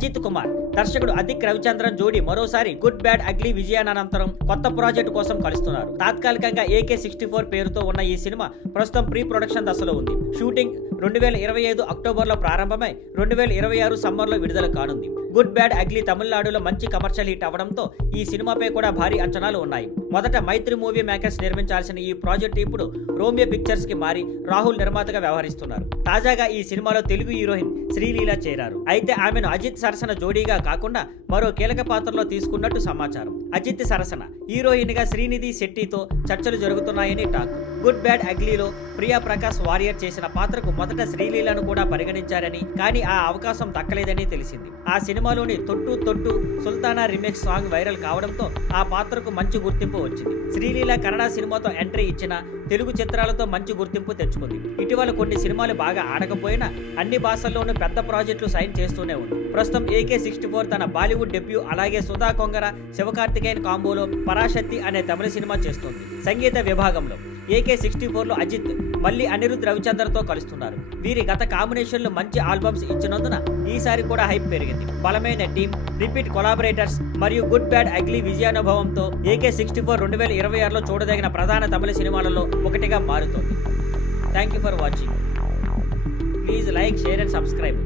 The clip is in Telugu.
అజిత్ కుమార్, దర్శకుడు అదిక్ రవిచంద్రన్ జోడీ మరోసారి గుడ్ బ్యాడ్ అగ్లీ విజయానంతరం కొత్త ప్రాజెక్టు కోసం కలుస్తున్నారు. తాత్కాలికంగా AK-64 పేరుతో ఉన్న ఈ సినిమా ప్రస్తుతం ప్రీ ప్రొడక్షన్ దశలో ఉంది. షూటింగ్ 2025 అక్టోబర్లో ప్రారంభమై 2026 సమ్మర్లో విడుదల కానుంది. గుడ్ బ్యాడ్ అగ్లీ తమిళనాడులో మంచి కమర్షియల్ హిట్ అవడంతో ఈ సినిమాపై కూడా భారీ అంచనాలు ఉన్నాయి. మొదట మైత్రి మూవీ మేకర్స్ నిర్మించాల్సిన ఈ ప్రాజెక్టు ఇప్పుడు రోమియో పిక్చర్స్ కి మారి రాహుల్ నిర్మాతగా వ్యవహరిస్తున్నారు. తాజాగా ఈ సినిమాలో తెలుగు హీరోయిన్ శ్రీలీల చేరారు. అయితే ఆమెను అజిత్ సరసన జోడీగా కాకుండా మరో కీలక పాత్రలో తీసుకున్నట్టు సమాచారం. అజిత్ సరసన హీరోయిన్ గా శ్రీనిధి శెట్టితో చర్చలు జరుగుతున్నాయని టాక్. గుడ్ బ్యాడ్ అగ్లీలో ప్రియా ప్రకాష్ వారియర్ చేసిన పాత్రకు మొదట శ్రీలీలను కూడా పరిగణించారని, కానీ ఆ అవకాశం దక్కలేదని తెలిసింది. ఆ సినిమాలోని తొట్టు తొట్టు సుల్తానా రీమేక్ సాంగ్ వైరల్ కావడంతో ఆ పాత్రకు మంచి గుర్తింపు వచ్చింది. శ్రీలీల కన్నడ సినిమాతో ఎంట్రీ ఇచ్చిన తెలుగు చిత్రాలతో మంచి గుర్తింపు తెచ్చుకుంది. ఇటీవల కొన్ని సినిమాలు బాగా ఆడకపోయినా అన్ని భాషల్లోనూ పెద్ద ప్రాజెక్టులు సైన్ చేస్తూనే ఉంది. ప్రస్తుతం AK-64 తన బాలీవుడ్ డెబ్యూ, అలాగే సుధా కొంగర శివకార్తికేయన్ కాంబోలో పరాశక్తి అనే తమిళ సినిమా చేస్తుంది. సంగీత విభాగంలో AK-64లో అజిత్ మళ్ళీ అనిరుద్ రవిచంద్రతో కలుస్తున్నారు. వీరి గత కాంబినేషన్లు మంచి ఆల్బమ్స్ ఇచ్చినందున ఈసారి కూడా హైప్ పెరిగింది. బలమైన టీం, రిపీట్ కొలాబరేటర్స్ మరియు గుడ్ బ్యాడ్ అగ్లీ విజయానుభవంతో AK-64 2026లో చూడదగిన ప్రధాన తమిళ సినిమాలలో ఒకటిగా మారుతోంది. Thank you for watching. Please like, share and subscribe.